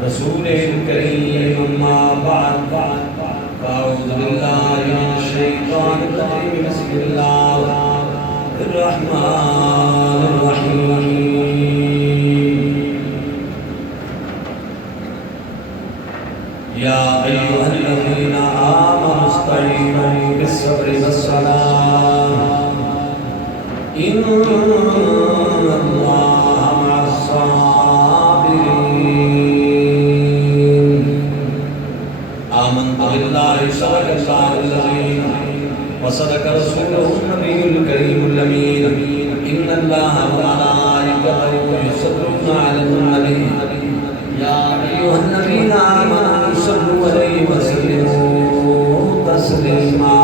رسول کریم اما بعد فاعوذ باللہ من الشیطان الرجیم بسم اللہ الرحمن الرحیم یا ایھا الذین آمنوا استعینوا بالصبر والصلاۃ ان اللہ مع الصابرین آمنت باللہ صدق اللہ العظیم وصدق رسوله النبی الکریم الامین ان اللہ وملائکتہ یصلون علی النبی یا ایھا الذین آمنوا صلوا علیہ وسلموا تسلیما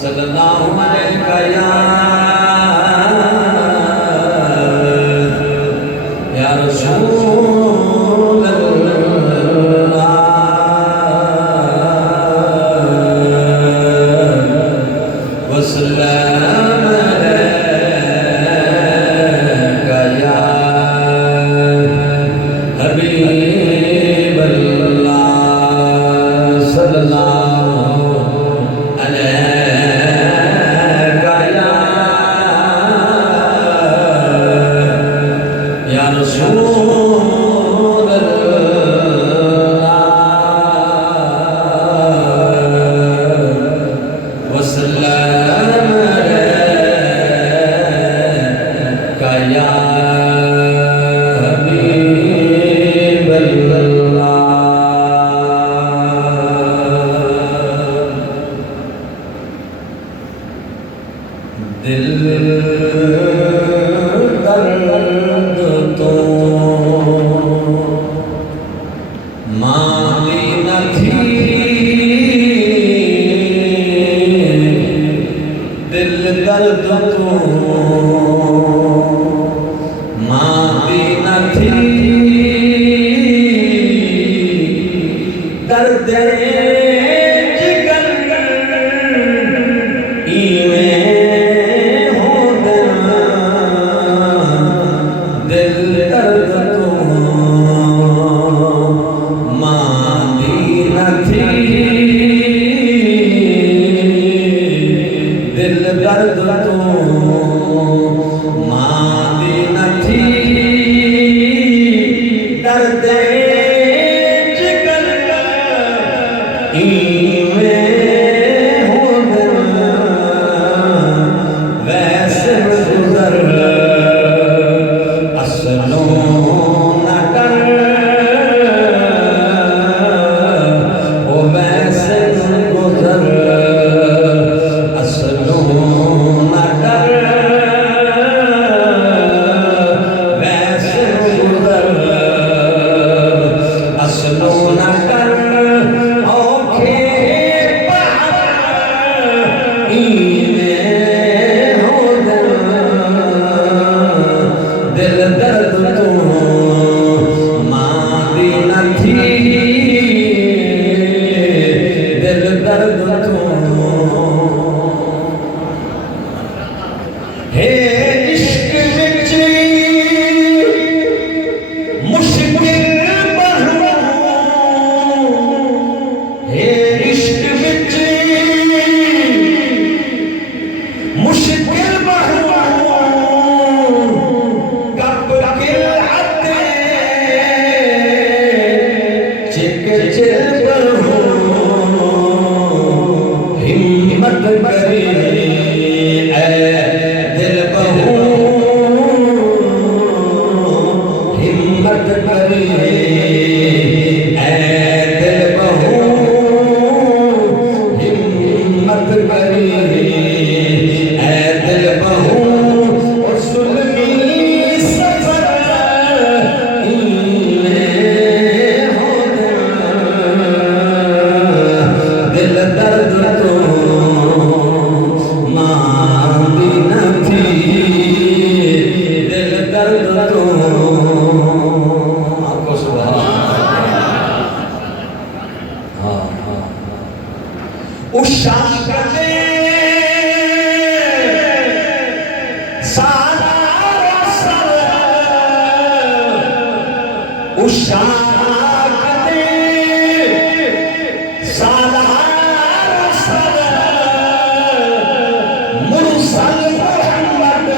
صلی اللہ علیہ یا رسول اللہ وسلم علیہ یا حبیب اللہ صلی اللہ یا رسول اللہ وسلم علیک یا حبیب اللہ دل درد تو مانی نہ تھی دل درد تو مانی نہ تھی درد جگر درد تو ماندی نہ تھی درد جگر ایویں ہو در ویسے گزر اصلوں نہ کر وہ ویسے گزر اشاق دے سالار سر مرسل محمد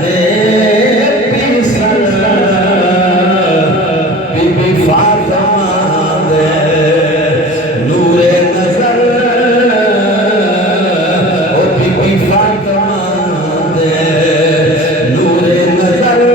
دے پیسر بی بی فاطمہ دے نور نظر او بی بی فاطمہ دے نور نظر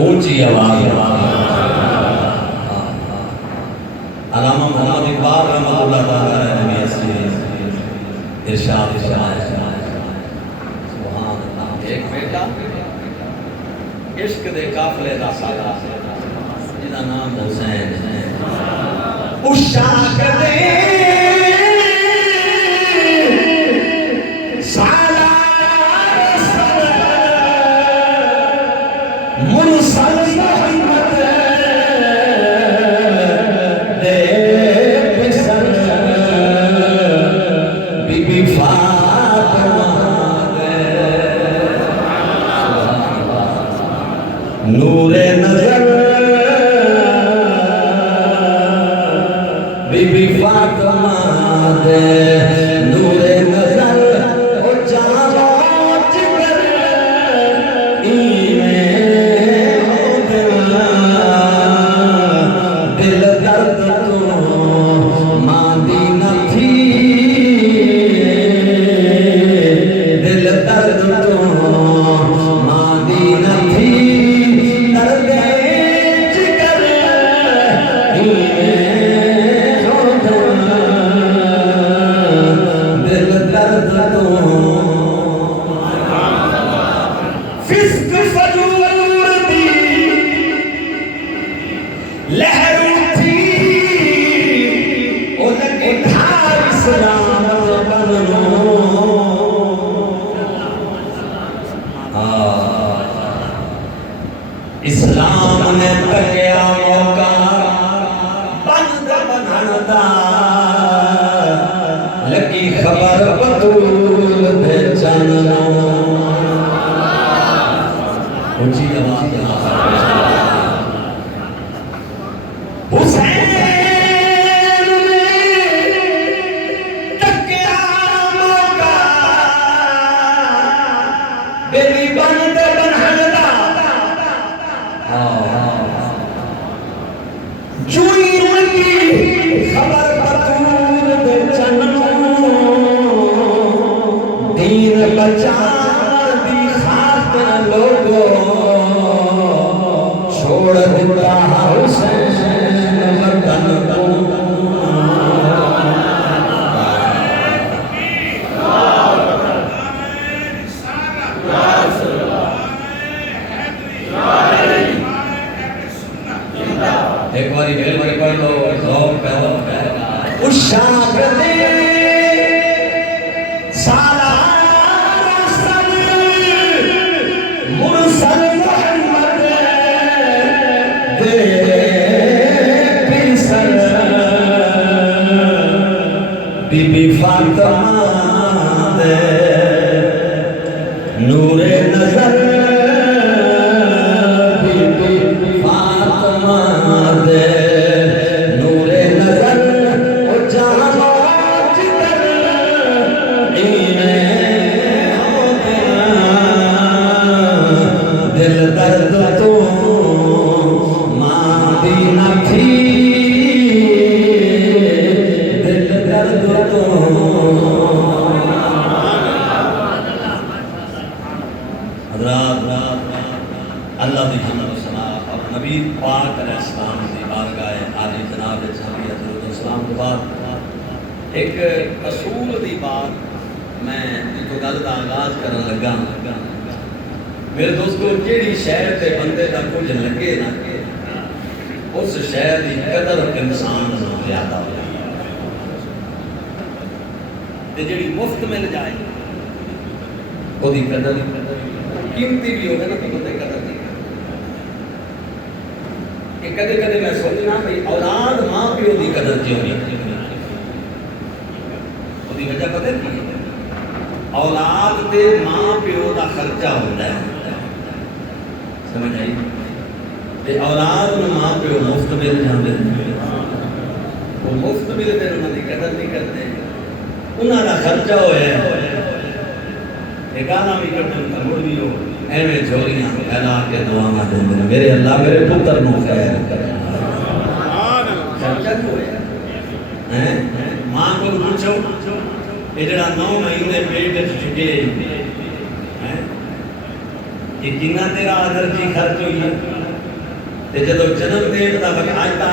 اونچی آواز علامہ محمد اقبال رحمۃ اللہ تعالیٰ نبی اصلی ارشاد فرمائے سبحان اللہ ایک بیٹا عشق دے قافلے دا سالار جدا نام حسین اشاق دے مرسل محمد دے پیسر بی بی فاطمہ دے نور نظر بی بی فاطمہ دے نور نظر او جانو جگر فسق فجور دی لہر اٹھی ان کے دھار اسلام بنو اسلام نے تکیا موقع بند بنانا لگی خبر بطول دے جاننا اونچی آواز حسین نے تکیا موقع بیلی بند بنانا جوئی لگی خبر بطول دے جاننا دین بچانا دی خاطر لوگو چھوڑ دیتا حسین وطن کو ایک باری بھیل بڑی پڑھ لو ذوق پیدا اشاق دے سالار سر مرسل محمد دے پیسر بی بی فاطمہ دے نور نظر بی بی فاطمہ دے نور نظر او جانو جگر دل درد تو ماں دی نہ تھی دل درد تو حضرات اللہ دی حمد و ثنا اور نبی پاک علیہ السلام دی بارگاہ عالی جناب صلی اللہ علیہ وسلم کے بعد ایک اصول دی بات میں جو گل کا آغاز کرن لگا میرے دوستو جیڑی شہر تے بندے دا کچھ لگے نا اس شہر دی قدر انسان زیادہ ہو تے جیڑی مفت مل جائے وہ دی قدر قیمتی بھی ہوگا نا تو بندے قدر نہیں کہ کدے کدے میں سوچنا بھئی اولاد ماں پیو دی قدر کیوں نہیں وہ دی وجہ پتہ نہیں اولاد تے ماں پیو دا خرچہ ہوتا ہے سمجھ آئی تے اولاد میں ماں پیو مفت مل جاندے وہ مفت ملتے انہوں نے قدر نہیں کرتے انہوں کا خرچہ ہوا ہے ایک گانا بھی کرتے ہیں مڑ بھی ہو ایویں جھولیاں پھیلا کے دعاواں دیندے ہیں میرے اللہ میرے پتر نو خیر کر خرچہ کیوں ہے ماں کو پوچھو یہ جڑا 9 مہینے پیٹ وچ چکے یہ کنا تیرا انرجی خرچ ہوئی ہے تے جدو جنم دین دا وقت آج تا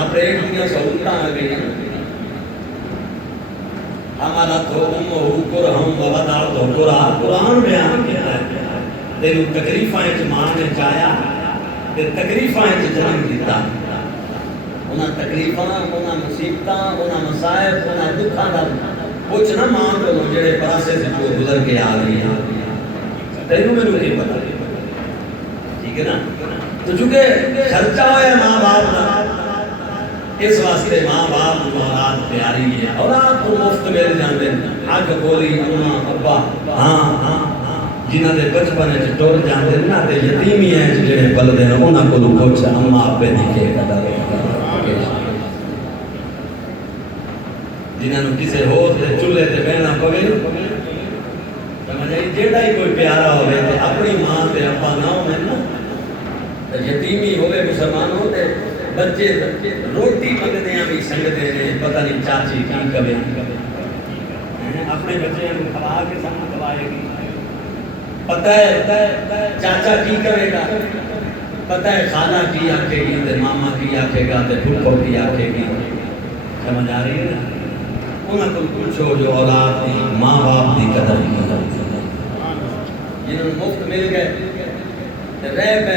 آپریٹ دیاں سہولتاں آ گئی ہمارا تو کرہم ووضع تو قرآن بیان کیا ہے تینوں تکلیفاں وچ ماں نے چایا تے تکلیفاں وچ جنم دیتا انہاں تکلیفاں انہاں مصیبتاں انہاں مصائب انہاں دکھاں دا کچھ نہ ماں کو جڑے پاسے سے گزر کے آ گئی ہیں تینوں میں نہیں پتا ٹھیک ہے نا تو چونکہ خرچہ ہوا ماں باپ کا اس واسطے ماں باپ کو اولاد پیاری ہے اولاد کو مفت مل جاندے اگ بولی اماں ابا ہاں جنہاں دے بچپن وچ ٹر جاندے نا تے یتیمی ہیں جڑے پلدے نے انہاں کولوں کچھ اماں ابے دی کے قدر جنہاں نوں کسے ہور تے چولہے تے بہنا پوے سمجھ آئی جیڑا ہی کوئی پیارا ہوئے تے اپنی ماں تے ابا نہ ہوئے نا یتیمی ہوئے مسلمان ہوتے بچے روٹی پکدیاں بھی سنگتے ہیں پتہ نہیں چاچی کی کبھی اپنے بچے کو کھلا کے سامنے کھلائے گی پتہ ہے چاچا کی کرے گا پتہ ہے خالہ کی آکھے گی تے ماما کی آکھے گا تے پھپھو کی آکھے گی سمجھ آ رہی ہے نا انہاں کو پوچھو جو اولاد دی ماں باپ دی قدر نہیں کرتے جنہوں مفت مل گئے رہ پہ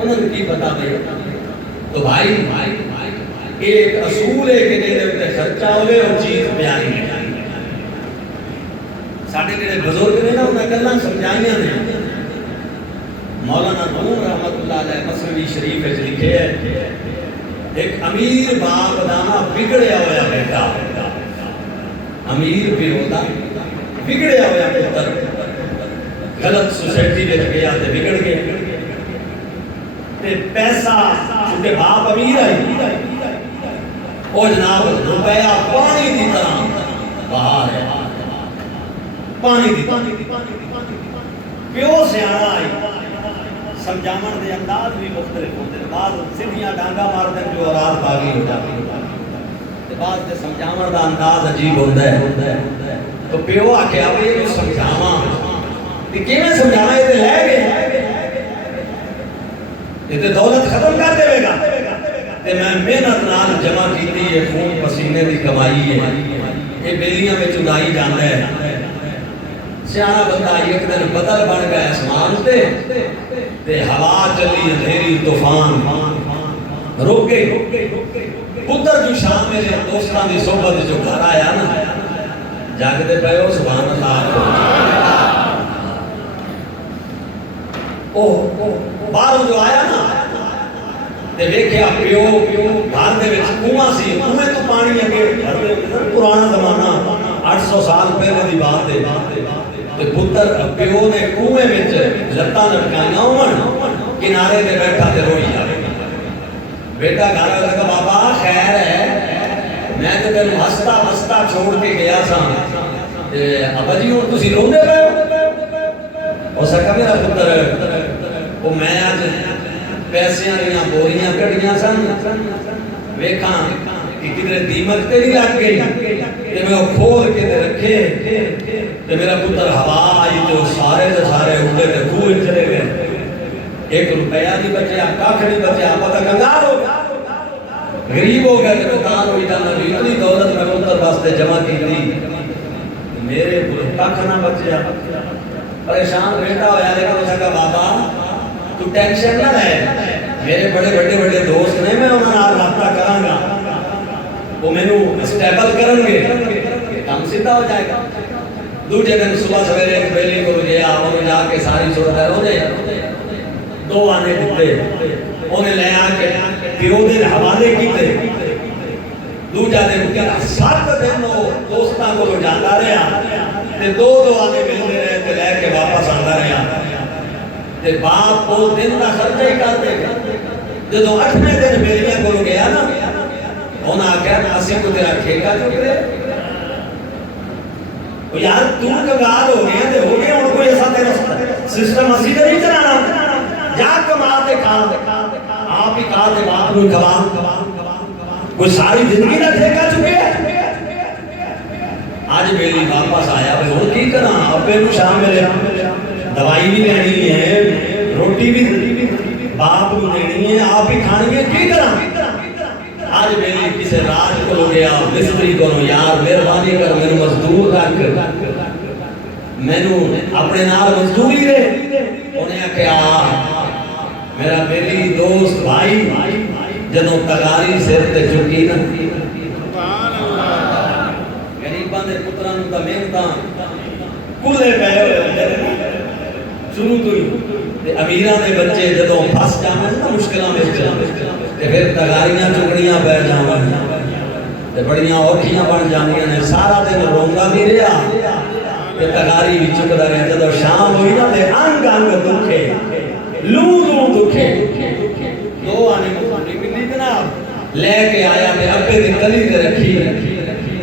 انہوں نے کی پتا بھائی تو بھائی ایک اصول ہے کہ جنہوں نے خرچہ ہوئے اور چیز پیاری ہے ساڑھے جنہے بزرگ نے نا انہیں گلہ سمجھائیاں نے مولانا نور رحمت اللہ علیہ مصنوی شریف وچ لکھے ہے ایک امیر باپ دانا بگڑیا ہوا بیٹا امیر پیو دا بگڑیا ہوا پتر غلط سوسائٹی وچ گیا تے بگڑ گیا تے پیسہ چونکہ باپ امیر ہے او جناب روپیہ پانی دی طرح باہر ہے پانی دی پیو سیاڑا آئی سمجھامن دے انداز بھی مختلف ہوتے ہیں بعض سدھیاں ڈانگا مار دیں جو اولاد باغی ہو جاتی ہے بعض دے سمجھامن دا انداز عجیب ہوتا ہے تو پیو آ کے آوے یہ سمجھاواں کہ کیویں سمجھاواں یہ لے گئے یہ تے دولت ختم کر دے گا تے میں محنت نال جمع کیتی ہے خون پسینے دی کمائی ہے یہ بیلیاں میں چندائی جانا ہے سیاح بندہ ایک دن بدل بن گیا اسمان تے ہوا چلی اندھیری طوفان روک گئی پتر جو شام میں دوستان دی صحبت جو گھر آیا نا جاگتے پہ ہو سبحان اللہ باہر جو آیا نا تے دیکھیا پیو گھر دے وچ کنواں سی کنویں تو پانی اگے پرانا زمانہ 800 سال پہلے دی بات ہے تے پتر پیو نے کنویں وچ لتاں لٹکائیاں ہون کنارے تے بیٹھا تے روئی جاوے بیٹا گھر لگا بابا خیر ہے میں تے تینوں ہستا ہستا چھوڑ کے گیا سا تے ابا جی ہن تسی روندے پئے ہو سکا میرا پتر وہ میں اج پیسیاں دیاں بوریاں کڑیاں سن ویکھاں کہ کدھر دیمک تے نہیں لگ گئی تے میں وہ کھول کے تے رکھے تے میرا پتر ہوا آئی تو سارے دے سارے اڑے تے خوہ چلے گئے 1 روپیہ نہیں بچیا کاکھ نہیں بچیا پتہ کنگار ہو گیا غریب ہو گیا تو کان ہوئی جانا بھی اتنی دولت میں پتر واسطے جمع کی تھی میرے کھ نہ بچیا پریشان بیٹا ہوا لیکن اس نے کہا بابا تو ٹینشن نہ لے میرے بڑے بڑے دوست نے میں انہوں نے رابطہ کروں گا وہ مینو اسٹیبل کرن گے کام سیدھا ہو جائے گا دوسرے دن صبح سویرے بیلی کو گیا انہوں جا کے ساری صورت ہے انہیں 2 آنے دیتے انہیں لے آ کے پیو دن حوالے کیتے دوجا دن کیا 7 دن وہ دوستاں کو جانا رہا تے 2 آنے ملتے رہے تے لے کے واپس آتا رہا تے باپ کو دن کا خرچہ ہی کرتے گئے جدو 8ویں دن بیلیاں کو گیا نا انہوں نے کہا اسی کو تیرا ٹھیکہ چک رہے یار تم کگال ہو گئے تھے ہو گئے اور کوئی ایسا تیرا سسٹم اسی تو نہیں چلانا جا کماتے کھا آپ ہی کھا دے باپ کو کھوا کوئی ساری زندگی نہ ٹھیکہ چکے آج بیلی واپس آیا بھئی ہوں کی کرنا ابے کو شام میں دوائی بھی دینی ہے روٹی بھی باپ کو دینی ہے آپ ہی کھانے گے کی کرنا آج بیلی کسے راج کو گیا مستری کو یار مہربانی کر میں مزدور رکھ میں اپنے نال مزدوری دے انہیں کیا میرا بیلی دوست بھائی جنوں تغاری سر تے چکی نا غریباں دے پتراں دا محنتاں کلے پے ہوئے شروع تو ہی امیراں دے بچے جدوں پھس جاویں نا مشکلاں وچ تے پھر تغاریاں چکڑیاں پے جاویں تے بڑیاں اوکھیاں بن جاندیاں نے سارا دن روندا بھی رہیا تے تغاری وچ چکدا رہیا جدوں شام ہوئی نا تے انگ انگ دکھے لو دکھے 2 آنے موٹی ملی جناب لے کے آیا تے ابے دی کلی تے رکھی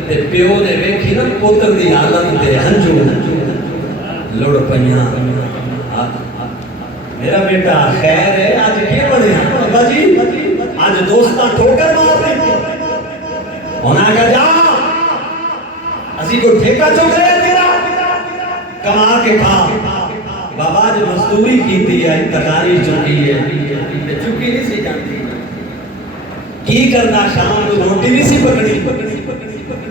تے پیو نے ویکھی نا پوتر دی حالت تے ہنجو لڑ پئیاں میرا بیٹا خیر ہے آج کیا بڑھے ہیں ابا جی آج دوستاں ٹھوکر مار دیں ہونا کہا جا اسی کو ٹھیکہ چک رہے تیرا کما کے کھا بابا جو مزدوری کی تھی یا انتقاری چکی ہے چکی نہیں سی جانتی کی کرنا شام کو روٹی نہیں سی پکڑی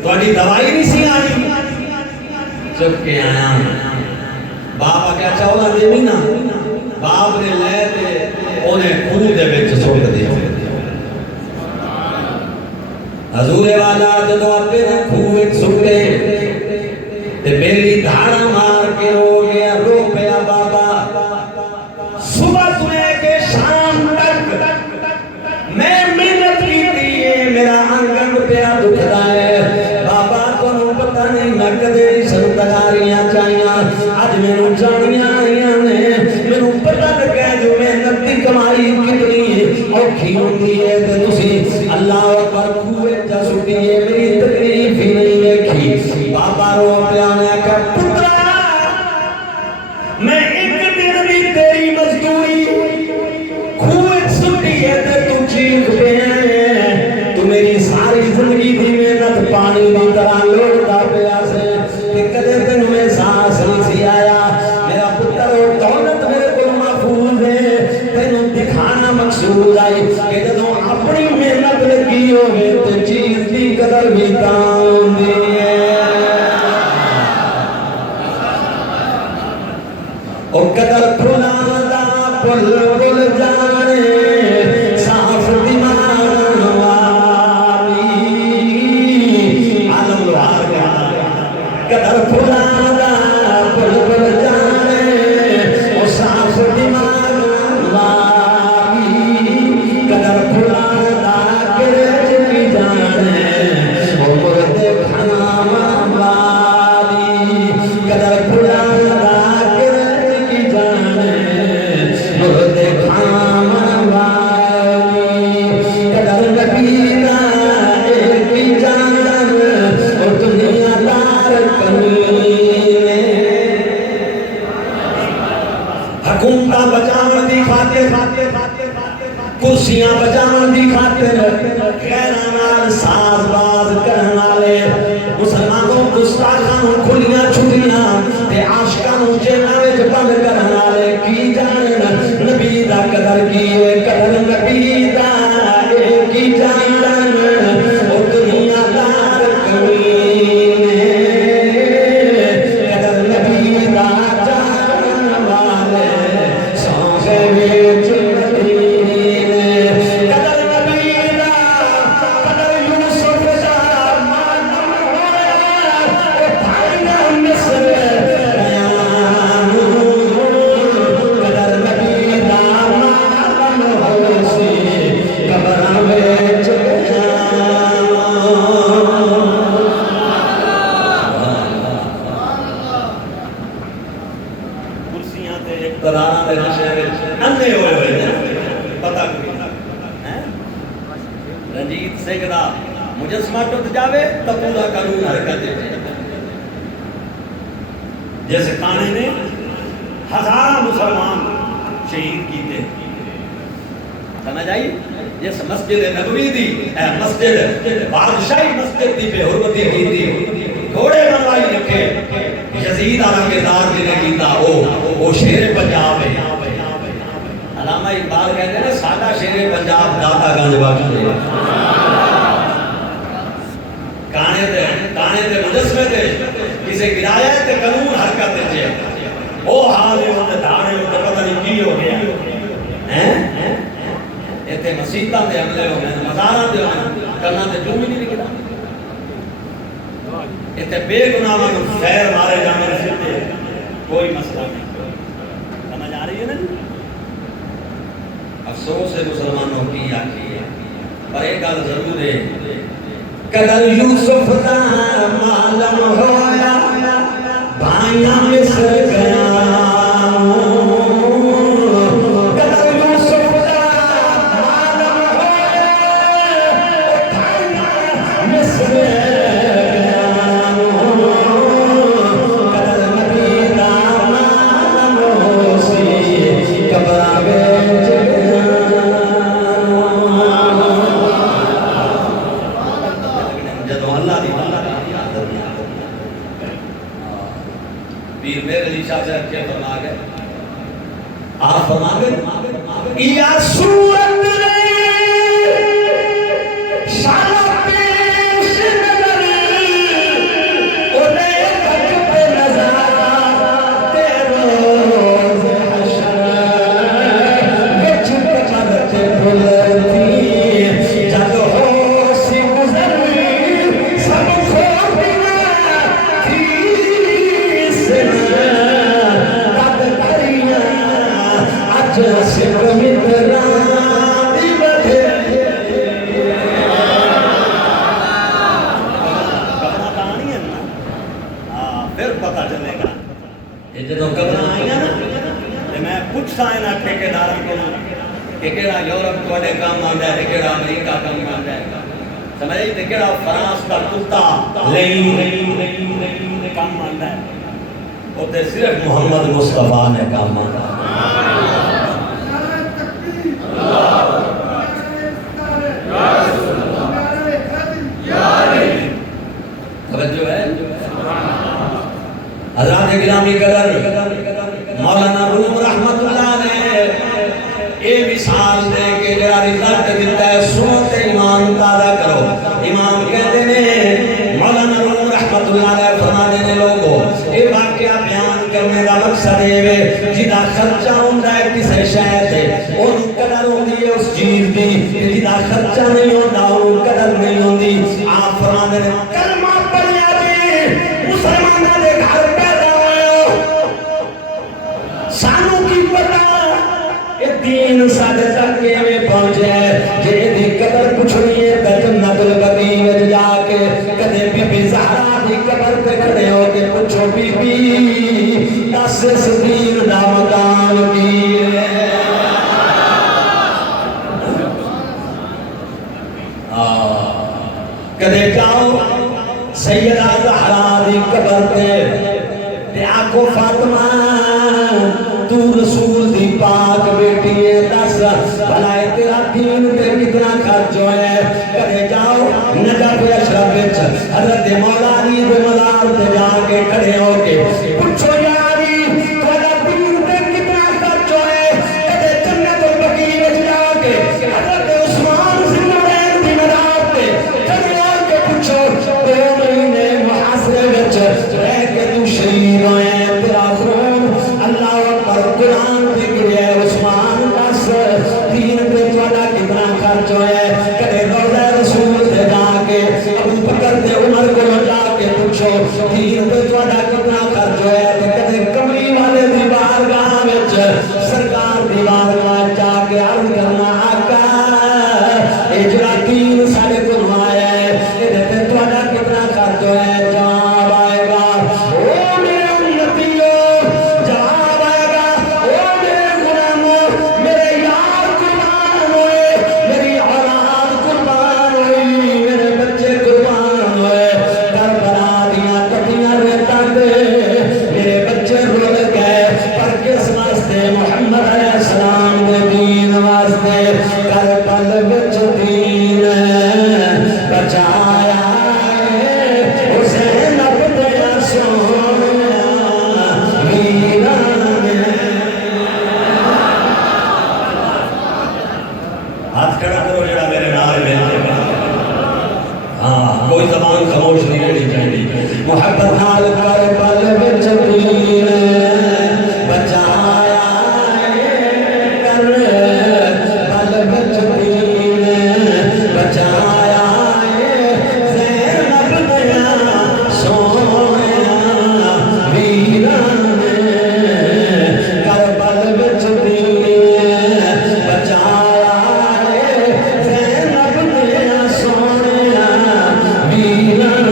تھوڑی دوائی نہیں سی آئی چپ کے آیا باپ کیا چاہولا دے بھی نا باپ نے لے تے انہیں خود دے بچ سوٹ دیا حضور والا جدو اپنے نے خوب سکتے تے میری دھاڑا مار کے رو گیا رو پیا بابا صبح سنے کے شام تک میں محنت کی تھی میرا انگن پیا دکھدا ہے بابا کو پتہ نہیں میں کدے سنتگاریاں چاہیاں آج میں نو جانیاں آئیاں نے میں نو پتہ لگا جو محنت کی کمائی کتنی اوکھی ہوتی ہے تے تسی اللہ اکبر کھوے جا سٹی ہے میری تکلیف ہی نہیں دیکھی بابا رو پیا نے کہا پترا میں ایک دن بھی تیری مزدوری کھوے سٹی ہے تے تو چیخ پہ تو میری ساری زندگی دی محنت پانی دی طرح لوٹتا پیا سے کہ کدے تین میں سانس نہیں سی آیا میرا پتر دولت میرے کو محفوظ ہے تینوں دکھانا مقصود آئی کہ جدوں اپنی محنت لگی ہوئے تو چیز دی قدر بھی تاؤں دی ہے اور قدر کھلا دا پل پل جانے صاف دماغ والی عالم لوہار کا قدر کھلا دا پل پل جانے اور صاف دماغ والی قدر کھلا دا کرج کی جانے اور مرد کھام والی قدر کھلا دا حکومتاں بچاون دی خاطر کرسیاں بچاون دی خاطر غیراں نال ساز باز کرن والے مسلمانوں گستاخاں نوں کھلیاں چھٹیاں تے عاشقاں نوں جیلاں وچ بند کرن والے کی جانن نبی دا قدر کی ہے قدر نبی دا کی جانن اقتدار دے نشے وچ انے ہوئے ہوئے نے پتہ کوئی ہیں رنجیت سنگھ دا مجسمہ ٹوٹ جاوے تو پورا قانون حرکت دے جیسے کانے نے ہزارہ مسلمان شہید کیتے سمجھ آئی جس مسجد نبوی دی مسجد بادشاہی مسجد دی بے حرمتی کی تھی گھوڑے بنوائی رکھے یزید آرام کے دار جنہیں کیتا وہ شیر پنجاب ہے علامہ اقبال کہتے ہیں سادہ شیر پنجاب داتا گنج بخش کانے دے مجسمے دے کسے گرایا تے قانون حرکت دے وہ حال ہے انہیں دھاڑے ہوتے پتہ نہیں کی ہو گیا ایتے مسیطہ دے حملے ہو گئے مزارہ دے ہوئے کرنا دے جو بھی نہیں نکلا ایتے بے گناہ خیر مارے جانے سے کوئی مسئلہ نہیں سمجھ آ رہی ہے نا افسوس ہے مسلمانوں کی آخی ہے پر ایک گل ضرور ہے قدر یوسف دا معلوم ہویا بھائیاں مصر گیا آپ فرما گئے یا صورت شالا پیش نظری انہیں تک پہ نظر روز حشر وچ قبرت بھلتی جد ہو سی گزری سب کھوٹنا تھی سنا صرف متران دی بدھے قبرہ آنی ہے نا پھر پتہ چلے گا یہ جدو قبرہ آئی ہیں نا میں پوچھتا ہے نا ٹھیکے داروں کو کہ کہڑا یورپ کو اڈے کام آندا ہے کہڑا امریکہ کام آندا ہے سمجھے تے کہڑا فرانس کا کتا لئی کام آندا ہے وہ تے صرف محمد مصطفیٰ نے کام آندا ہے حضرات گرامی قدر مولانا روم رحمت اللہ نے یہ مثال دے کے جڑا رزلٹ دیتا ہے سنت ایمان تازہ کرو امام کہتے ہیں مولانا روم رحمت اللہ نے فرماتے ہیں لوگوں یہ واقعہ بیان کرنے کا مقصد ہے جدا خرچہ ہوتا ہے کسی شہر سے ان قدر ہوتی ہے اس چیز کی جدا خرچہ نہیں ہوتا ان قدر نہیں ہوتی آپ فرماتے ہیں کلمہ پڑھیا جی مسلمانہ دے گھر سانو کی پتہ یہ دین سادے تک کے میں پہنچے جے دی قبر پچھنی ہے تے جنت البقیع وچ جا کے کدے بی بی زہرا دی قبر تے کھڑے ہو کے پوچھو بی بی دس اس دین دا مقام کی ہے کدے جاؤ سیدہ زہرا دی قبر تے آکھو فاطمہ تو رسول دی پاک بیٹی ہے دس بھلائے تیرا دین تے کتنا خرچ ہوئے کدے جاؤ نجف اشرف وچ حضرت مولا علی دے مزار تے جا کے کھڑے ہو کے پوچھو یاری تھوڑا دین تے کتنا خرچ ہوئے کدے جنت البقیع وچ جا کے حضرت عثمان ذوالنورین دی مزار تے کھڑے ہو کے پوچھو 2 مہینے محاصرے وچ رہ کے تو شہید ہوئے تیرا خون اللہ اکبر قرآن ذکر ہے عثمان دس دین پہ تھوڑا کتنا خرچ ہوئے کدے روضہ رسول سے جا کے ابو بکر تے عمر کو جا کے پوچھو دین پہ تھوڑا کتنا خرچ ہوئے کدے کمری والے دی بارگاہ وچ سرکار دی بارگاہ جا کے عرض کرنا آقا اے جڑا دین سارے کو آیا ہے اے تے تھوڑا کتنا خرچ ہوئے جواب آئے گا او میرے امتیو جواب آئے گا او بنال کر بل وچ دین بچایا کر بل وچ دین بچایا زینب دیا سونیا ویران کر بل وچ دین بچایا زینب دیا سونیا ویران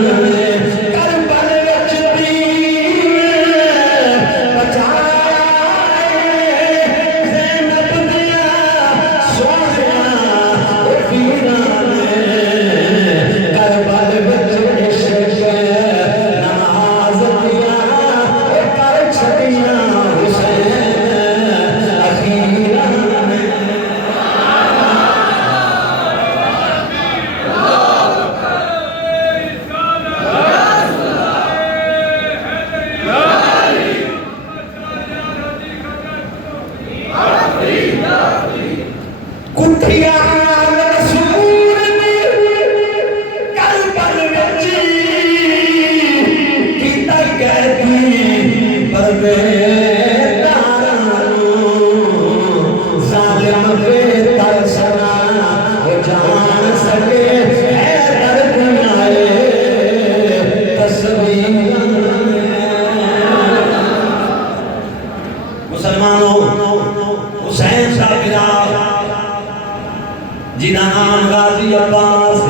جنہ نام غازی عباس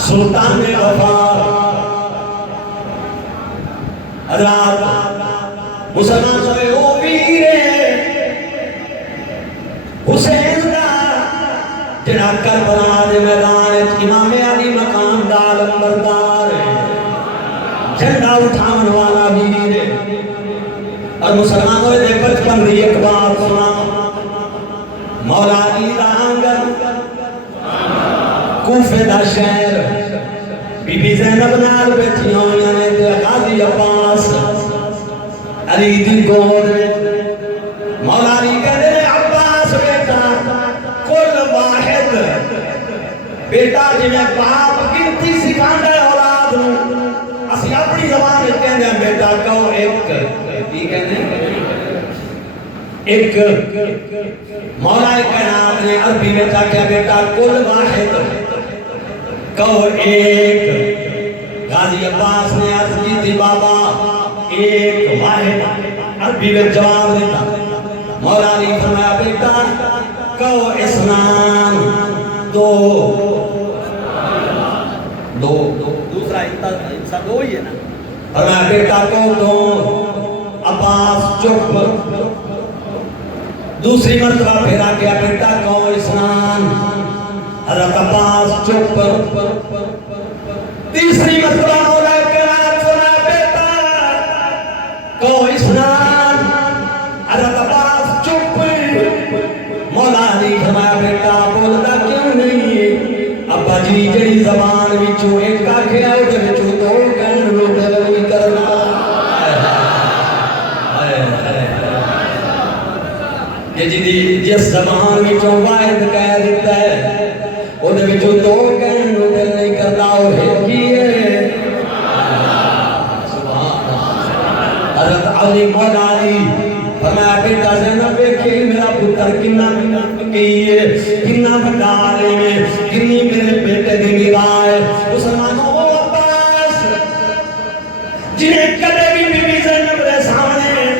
سلطان غفار حضرات مسلمان سوئے او ویرے حسین دا جنہ کربلا دے میدان امام علی مقام دا علمبردار جھنڈا اٹھاون والا ویرے اور مسلمانوں نے بچپن دی ایک بات سنا مولا علی دا آنگن کوفے دا شہر بی بی زینب نال بیٹھی ہوئیاں نے تے غازی عباس علی دی گود مولا علی کہتے ہیں عباس بیٹا کل واحد بیٹا جنہیں باپ گنتی سکھانڈا ہے اولاد اسی اپنی زبان میں کہتے ہیں بیٹا کہو ایک یہ کہتے ہیں ایک مولا کائنات نے عربی میں کہا بیٹا کل واحد کہو ایک غازی عباس نے عرض کی تھی بابا ایک واحد عربی میں جواب دیتا مولا نے فرمایا بیٹا کہو اسنان دو دوسرا انسان دو ہی ہے نا فرمایا بیٹا کہو دو عباس چپ دوسری مرتبہ پھیرا کیا بیٹا کہو اسنان حضرت عباس چپ تیسری مرتبہ مولا کرام سنا بیٹا کہو اسنان حضرت عباس چپ مولا نے فرمایا بیٹا بولتا کیوں نہیں ابا جی جڑی زبان وچوں ایک آکھیا اودے وچوں دو کہن نوں دل نہیں کرنا جس زمان وچوں واحد کہہ دیتا ہے اودے وچوں دو کہن نوں دل نہیں کردا او ہے کی ہے سبحان اللہ حضرت علی مولا علی فرمایا بیٹا زینب ویکھی میرا پتر کنا کنا بڑا عالم ہے کنی میرے بیٹے دی نگاہ ہے مسلمانوں عباس جنہیں کدے بھی بی بی زینب دے سامنے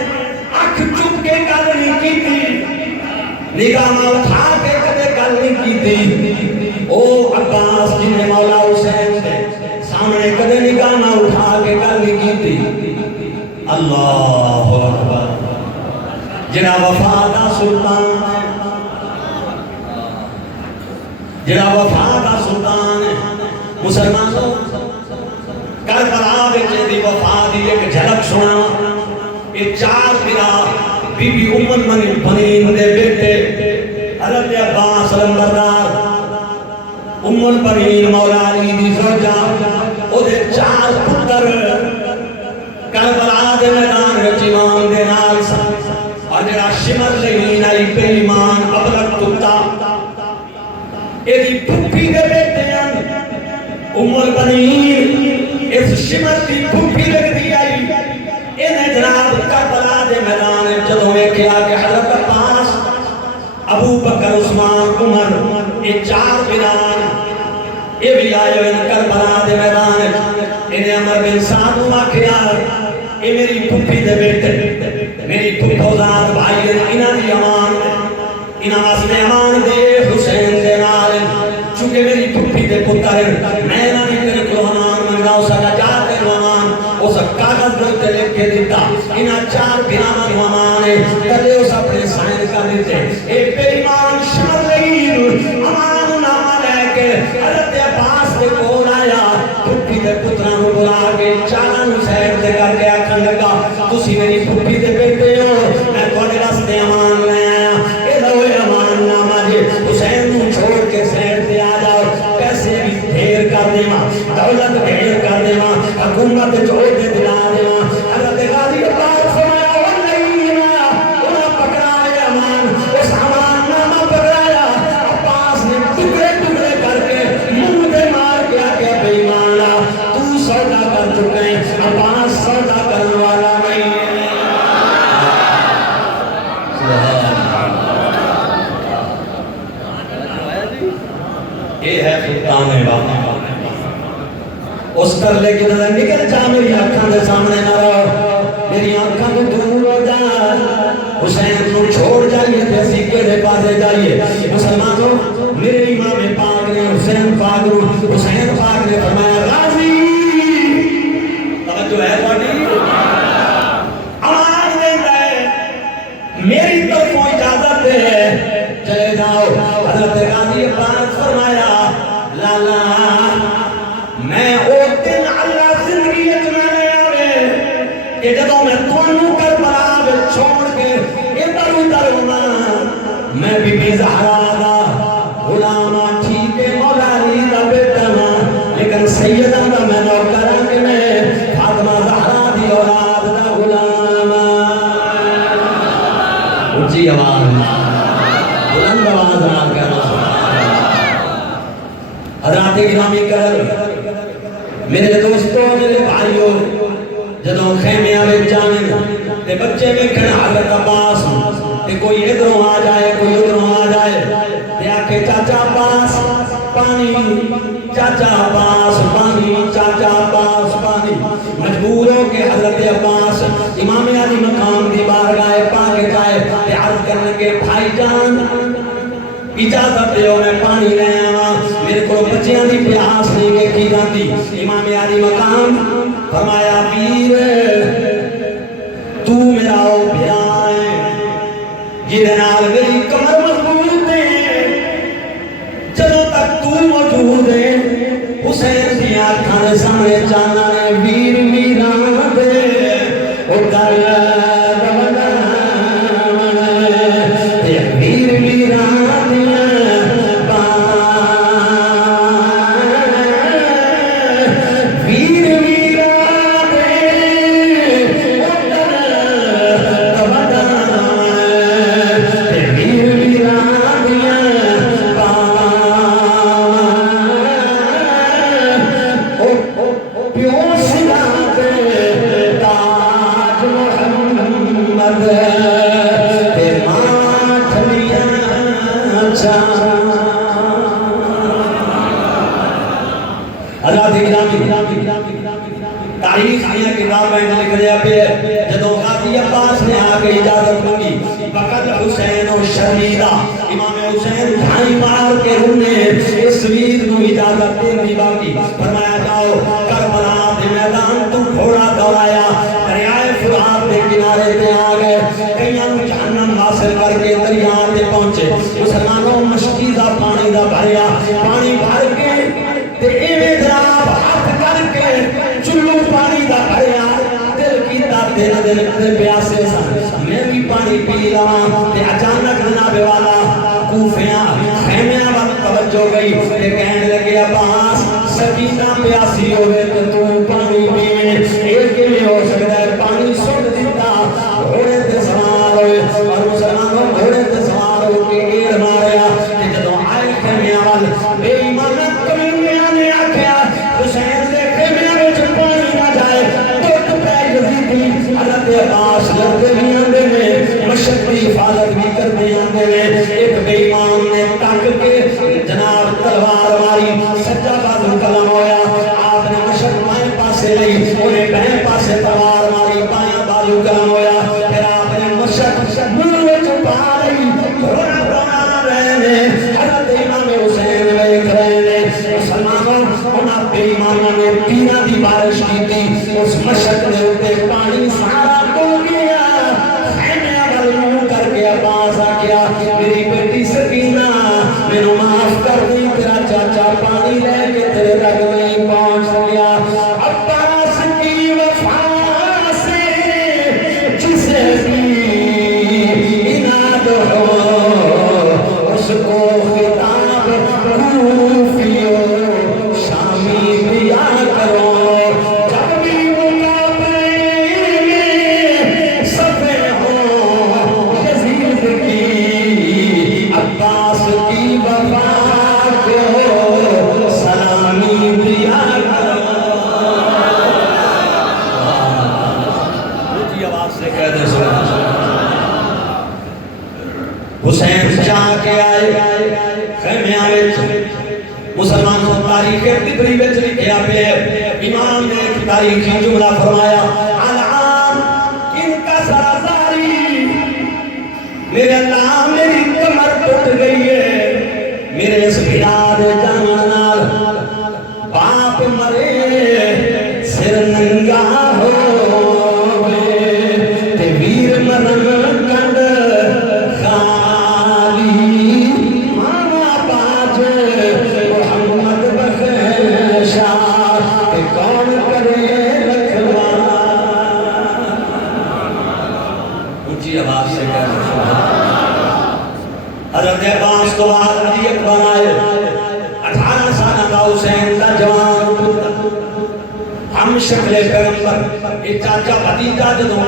اکھ چپ کے گل نہیں کیتی نگاہ اٹھا کے کدے گل نہیں کیتی او عباس جنہیں مولا حسین دے سامنے کدے نگاہ اٹھا کے گل نہیں کیتی اللہ اکبر جناب وفادہ سلطان جناب وفادہ سلطان مسلمانوں کربلا وچ دی وفا دی ایک جھلک سنا یہ چار پھرا بی بی ام المؤمنین دے بیٹے حضرت عباس علمبردار ام المؤمنین مولا علی دی زوجہ او دے چار پتر کربلا دے میدان وچ امام دے نال سن اور جڑا شمر لہین آئی پہ ایمان ابلک کتا ایدی پھپی دے بیٹے ہیں ام البنین اس شمر دی پھپھی لگدی آئی انہیں جناب کربلا دے میدان جدوں ویکھیا کہ حضرت عباس ابو بکر عثمان عمر یہ چار بنان یہ بھی آئے ہوئے کربلا دے میدان انہیں عمر بن سعد آکھیا یہ میری پھپھی دے بیٹے میری پھپھو ذات بھائی انہاں دی امان انہاں واسطے امان دے حسین دے نال چونکہ میری پھپھی دے پتر میں نہ تیرے کو امان منگا اس کا جا تیرے امان اس کاغذ دے لکھ کے دیتا انہاں چار بناواں نو امان ہے کدے اس اپنے سائن کر دیتے اے بے ایمان شریر امان نامہ لے کے حضرت عباس دے کول آیا پھپھی دے پتراں نو بلا کے چاراں نو سیر تے کر کے آکھن لگا تسی میری پھپھی دے بیٹے ہو میں تواڈے واسطے امان لے آیا اے لو امان نامہ جی حسین نو چھوڑ کے سیر تے آ جاؤ پیسے بھی ڈھیر کر دیواں دولت ڈھیر کر دیواں حکومت چھوڑ کے دلا دیواں حضرت غازی عباس فرمایا او نہیں انہاں پکڑایا امان اس امان نامہ پکڑایا عباس نے ٹکڑے ٹکڑے کر کے منہ تے مار کے آگے بے ایمانا تو سودا کر چکے ہیں عباس سودا کرنے والا نہیں ہے یہ ہے سلطان بابا اس کر لے کے نظر نکل جا میری آنکھاں دے سامنے نہ رہو میری آنکھاں تو دور ہو جا حسین کو چھوڑ جائیے جیسی کیڑے پاسے جائیے مسلمانوں میرے امام پاک نے حسین پاک نے فرمایا راضی توجہ ہے پاٹی آواز دیتا ہے میری طرفوں اجازت ہے چلے جاؤ حضرت غازی عباس فرمایا لالا میں او دن اللہ زندگی اجمانے آوے کہ جدوں میں تونوں کربلا وچ چھوڑ کے ادھر ادھر ہونا میں بی بی زہرا دا غلام ٹھیک ہے مولا علی دا بیٹا ہاں لیکن سیدہ دا میں نوکر ہاں کہ میں فاطمہ زہرا دی اولاد دا غلام اونچی آواز بلند آواز نال کہنا حضرات گرامی قدر میرے دوستوں میرے بھائیوں جدوں خیمیاں وچ جاویں تے بچے ویکھن حضرت عباس تے کوئی ادھروں آ جائے کوئی ادھروں آ جائے تے آکھے چاچا عباس پانی چاچا عباس پانی چاچا عباس پانی مجبور ہو کے حضرت عباس امام علی مقام دی بارگاہ پاک جائے تے عرض کرنے کے بھائی جان اجازت دیو میں پانی لے آواں میرے کو بچیاں دی پیاس نہیں ویکھی جاندی امام علی مقام فرمایا پیر تو میرا او بھیا ہے جہدے نال میری کمر مضبوط ہے جدوں تک تو موجود ہے حسین دی آنکھاں دے سامنے چانا نے ویر ویراں دے او کر ویر ویراں تاریخ آیا کتاب میں لکھ دیا پہ جدو غازی عباس نے آگے اجازت مانگی فقط حسین و شرمیدہ امام حسین بھائی مار کے رونے اس ویر نو اجازت دینی باقی فرمایا جاؤ کربلا دے میدان تو گھوڑا دوڑایا دریائے فرات دے کنارے تے آ گئے کئیاں نو جہنم حاصل کر کے دریا تے پہنچے مسلمانوں مشکیزہ پانی دا بھریا پانی بھر کے تے ایویں جناب ہاتھ کر کے چلو پانی دا بھریا دل کی دل پیاسے سن میں بھی پانی پی لواں تے اچانک جناب والا کوفیاں خیمیاں وقت توجہ گئی تے کہنے لگے عباس سکینہ پیاسی ہوئے تے تو پانی پیویں ایک کیویں ہو سکتا ہے پانی سٹ دیتا گھوڑے تے سوار ہوئے اور مسلمانوں گھوڑے تے سوار ہو کے ایڑ ماریا تے جدوں آئے خیمیاں وال بے ایمان کمینے نے آکھیا حسین دے خیمیاں وچ پانی نہ جائے سے کہہ دے سبحان اللہ۔ حسین چاہ کے آئے خیمے آئے مسلمان کو تاریخ تبری میں لکھیا پہ امام نے ایک تاریخی جملہ فرمایا الان ان کا سرازاری میرے اللہ میری کمر ٹوٹ گئی ہے میرے اس بلاد جانال باپ مرے سر ننگا ہو تے ویر مرن کنڈ خالی مانا باج محمد بخشا تے کون کرے رکھوا اونچی آواز سے کہہ رہا حضرت عباس کو بعد علی اکبر آئے 18 سالہ کا حسین کا جوان پتر ہم شکل پیغمبر ایک چاچا بھتیجا جدوں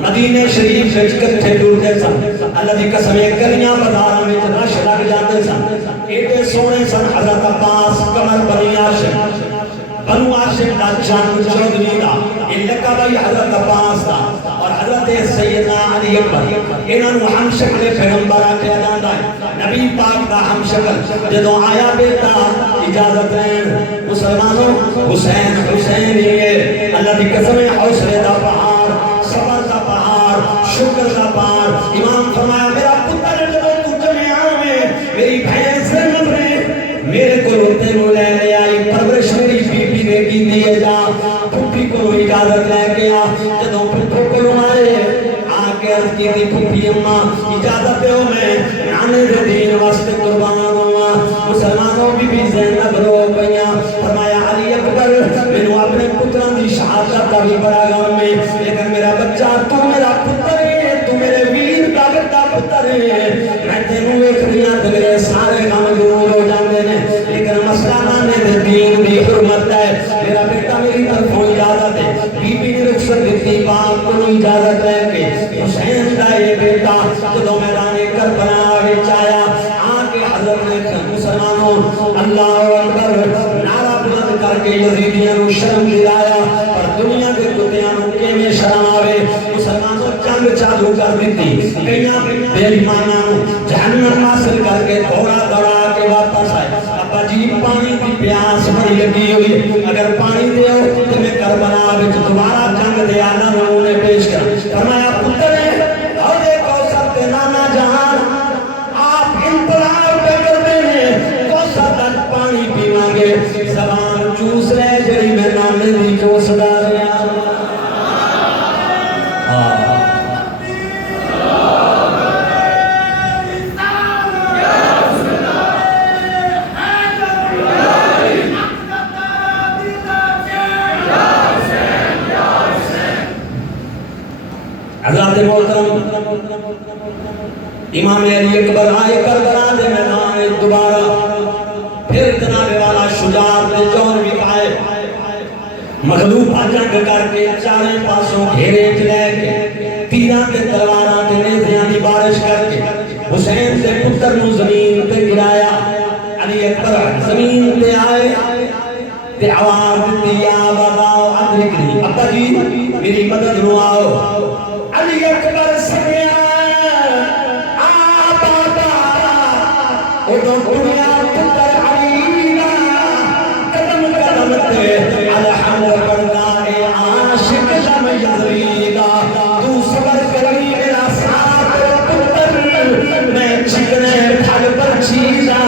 مدینہ شریف وچ کٹھے ٹرتے سن اللہ دی قسم گلیاں بازاراں وچ رش لگ جاندے سن ایڈے سونے سن حضرت عباس قمر بنی ہاشم بنو ہاشم دا جان چودھری دا یہ لقب ہے حضرت عباس دا اور حضرت سیدنا علی اکبر انہاں نوں ہم شکل پیغمبر آکھیا جاندا ہے نبی پاک دا ہم شکل جدوں آیا بیٹا اجازت لین مسلمانوں حسین حسین ہی ہے اللہ دی قسم حوصلے دا پہاڑ صبر دا پہاڑ شکر دا پہاڑ امام فرمایا میرا پتر جدوں تو جمعہ میں میری بہن زینب نے میرے کو روتے نو لے لے آئی پرورش میری بی بی نے کی دیے جا پھپھی کو اجازت لے کے آ جدوں پھپھو کو آئے آکے عرض کی تھی پھپھی اماں اجازت دے میں نانے دے دین واسطے قربان ہوا مسلمانوں بی بی زینب رو گئیاں فرمایا علی اکبر مینوں اپنے پتران دی شہادت کا بھی بڑا غم ہے لیکن میرا بچہ تو میرا پتر ہے تو میرے ویر دا بڑا پتر ہے میں تینوں ویکھدیاں تے میرے سارے غم دور ہو جاندے نے لیکن مسئلہ نانے دے دین دی حرمت ہے میرا بیٹا میری طرفوں اجازت ہے بی بی نے رخصت دیتی باپ کو اجازت لے کے حسین دا یہ بیٹا جدوں میدان کربلا وچ آیا آکے حضرت نے مسلمانوں اللہ اکبر نعرہ بلند کر کے یزیدیاں نو شرم دلایا اور دنیا دے کتیاں نو کیویں شرم آوے مسلمانوں جنگ چالو کر دیتی کئیاں بے ایماناں نو جہنم حاصل کر کے دوڑا دوڑا کے واپس آئے ابا جی پانی دی پیاس بڑی لگی ہوئی اگر پانی دیو تو میں کربلا وچ دوبارہ جنگ دے آنا نمونے پیش کر فرمایا پتر اور دیکھو سب تے نانا جہان آپ انتظار پہ کرتے ہیں کوسا تک پانی پیواں گے زبان چوس لے جڑی میں نانے دی چوس دا رہا حضرت محترم امام علی اکبر آئے کربلا دے میدان دوبارہ پھر جناب والا شجاعت دے جون بھی آئے مغلوبہ جنگ کر کے چارے پاسوں گھیرے لے کے تیراں تے تلواراں تے نیزیاں دی بارش کر کے حسین دے پتر نو زمین تے گرایا علی اکبر زمین تے آئے تے آواز دیتی یا بابا ادرکنی ابا جی میری مدد نو آؤ علی اکبر سنیا آبادا اُدو دنیا پتر علینا قدم قدم تے الحمد پڑھنا اے عاشق جم یزریدہ تو صبر کری میرا ساتھ پتر میں چکنے پھل پر چیزا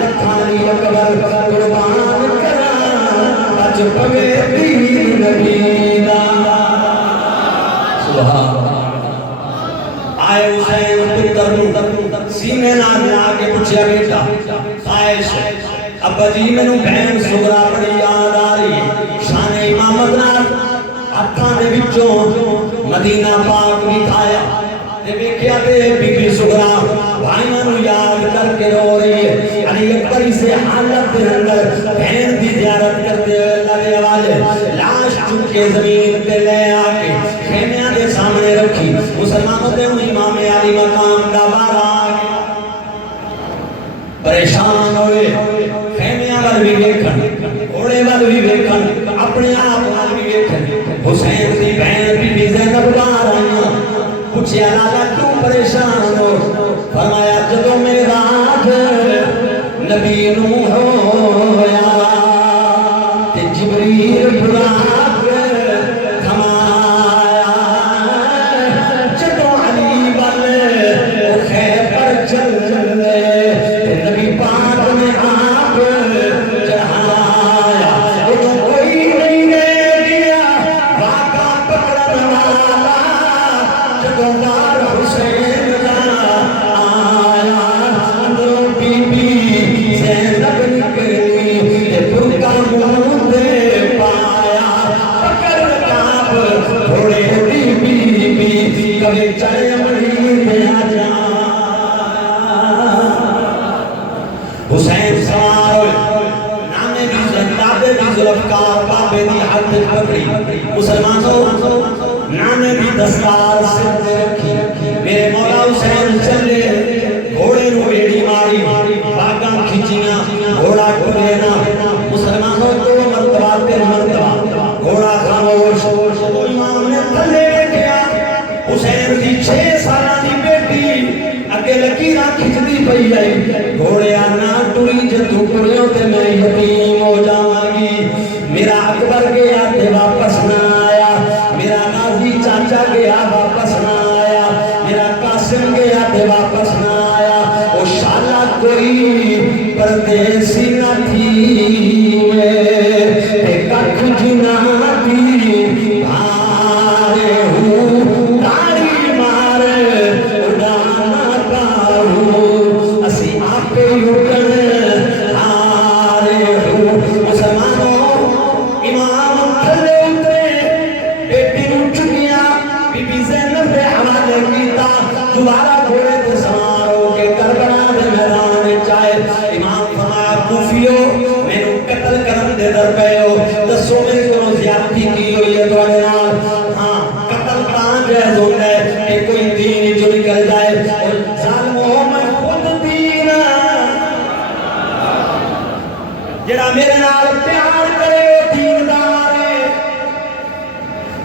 لکھانی اکبر قربان کرا بچ پگے دین نبیدہ آئے حسین پتر سینے نال آگے پوچھیا بیٹا خواہش ابا جی مینوں بہن سغرا بڑی یاد آ رہی ہے شان امامت نال ہتھاں دے وچوں مدینہ پاک دکھایا تے ویکھیا تے بی بی سغرا بھائیاں نوں یاد کر کے رو رہی ہے علی اکبر اسے حالت دے اندر بہن دی زیارت کرتے ہوئے اللہ دے حوالے لاش چک کے زمین پہ لے آ کے خیمیاں دے سامنے رکھی مسلمانوں دے امام علی مقام دا بارا پریشان ہوئے خیمیاں وال بھی ویکھن گھوڑے وال بھی ویکھن اپنے آپ وال بھی ویکھن حسین دی بہن بی بی زینب بار پوچھا لالا کیوں پریشان ہو؟ فرمایا جدو معراج نبی نو ہویا تے جبریل بلا کے تھمایا، جدو علی والے او خیبر چلے تے نبی پاک نے آپ چڑھایا، ادو کوئی نہیں رہ گیا واقعہ پکڑن والا، جدو وار حسین دا آیا اندروں بی بی زینب نکلی تے برقع منہ تے پایا، پکڑ رکاب گھوڑے دی بی بی کبھی چڑھے مڑی تے آ جا، حسین سوار ہوئے نامے بھی زندابے بھی ذوالفقار بابے دی ہاتھ پکڑی، مسلمانوں نامے بھی دستار سر دے رکھی، میرے مولا حسین چلے گھوڑے نو ایڑی ماری باگاں کھچیاں گھوڑا ٹرینا، مسلمانوں دو مرتبہ تین مرتبہ گھوڑا خاموش، تو امام نے تھلے گیا حسین دی 6 سالہ دی بیٹی اگے لکیراں کھچدی پئی آئی، گھوڑے آنا ٹری جدو ٹریوں تے میں یتیم ہو جاواں گی، میرا اکبر گیا تے واپس نہ آیا، میرا غازی چاچا گیا واپس نہ آیا، میرا قاسم گیا تے واپس نہ آیا، او شالا کوئی پردیسی نہ تھی تے ککھ جنا دی بھارے ہوں تاری مار اڑانا پاؤں اسی آپ اڑن ہارے ہوں، مسلمانوں امام تھلے اترے بیٹی نو چکیا بی بی زینب دے حوالے کیتا، دوبارہ گھوڑے تے سوار ہو کے کربلا دے میدان چائے، امام فرمایا کوفیو مینوں قتل کرن دے در پئے ہو، دسو میرے کو زیادتی کی ہوئی ہے تواڈے نال؟ ہاں قتل تاں جائز ہوندا ہے کہ کوئی دین جو نکل جائے، اور ظالمو میں خود دین جڑا میرے نال پیار کرے وہ دیندار ہے،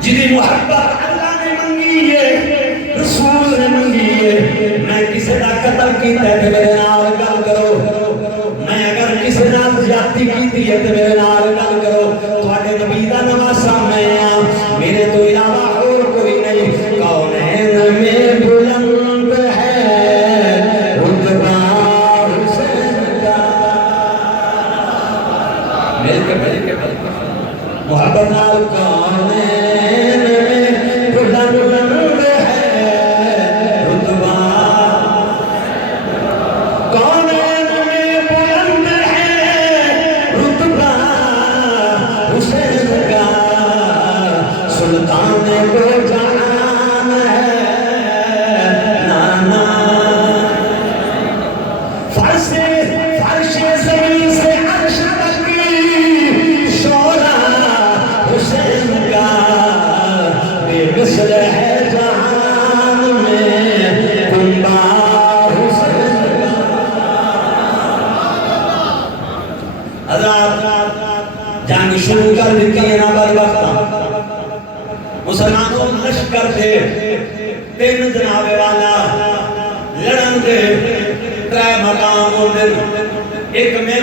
جدی محبت اللہ نے منگی ہے رسول نے منگی ہے، میں کسی دا قتل کیتا ہے تے میرے نال گل کرو، میں اگر کسی نال زیادتی کیتی ہے تے میرے نال گل کرو، تواڈے نبی دا نواسا میں ہاں، میرے تو علاوہ اور کوئی نہیں، کونین میں بلند ہے رتبہ حسین کا، مل کے محبت نال کونین میں بلند ہے رتبہ، کونین میں بلند ہے رتبہ حسین کا، سلطان کو جہان ہے نانا، فرش زمین سے عرش تک کی شورا حسین کا، بے مثل ہے جہان میں کنبہ حسین کا۔ حضرات جنگ شروع کر دیتی ہے نا بر وقت، مسلمانوں لشکر دے 3 جنابے والا لڑن دے 3 مقام ہوندے، ایک میں